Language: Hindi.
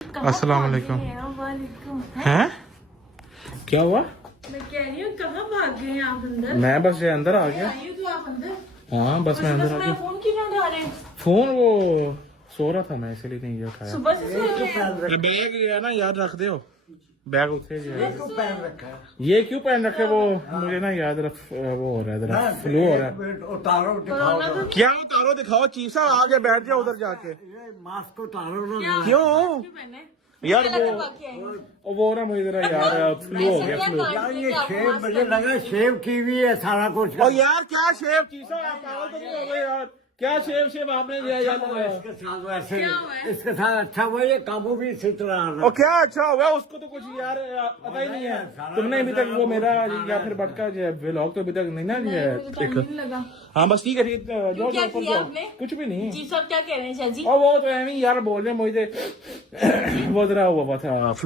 अस्सलाम वालेकुम। वालेकुम। हैं क्या हुआ? मैं कह रही हूँ कहाँ भाग गए हैं आप अंदर? मैं बस ये अंदर आ गया। आई हूँ तो आप अंदर। हाँ बस मैं अंदर आ मेरा गया। फोन क्यों नहीं उठा रहे? फोन वो सो रहा था मैं इसलिए नहीं उठाया। सुबह से सो रहे हैं। बैग गया ना याद रख दो। बैग उठे गया। पहन रखा है। ये क्यों पहन रखे वो मुझे ना याद रख वो हो रहा है जरा फ्लू हो रहा है। उतारो दिखाओ कोरोना तो ना। क्या उतारो दिखाओ चीफ साहब आगे बैठ जाओ उधर जाके। ये मास्क उतारो ना। क्यों क्यों पहने? यार भाग के आई हूँ। वो ना मुझे जरा यार फ्लू हो गया फ्लू। यार ये शेव मुझे लगा शेव की हुई है सारा कुछ। और यार क्या शेव चीफ साहब आप पागल तो नहीं हो गए यार? क्या शेव शेव आपने दिया यार? इसके साथ वैसे क्या हुआ है? इसके साथ अच्छा हुआ ये काबू भी इसी तरह आ रहा और क्या अच्छा होगा उसको तो कुछ यार पता ही नहीं है। तुमने अभी तक वो मेरा या फिर भटका जो व्लॉग तो अभी तक नहीं ना मुझे तो देखा। नहीं लगा। हाँ बस ठीक है ठीक है, जाओ क्या जाओ ऊपर किया जाओ। आपने? कुछ भी नहीं। जी साहब क्या कह रहे हैं शाह जी? और वो तो एम ही यार बोल रहे हैं मुझे वो जरा हुआ था फ्लू।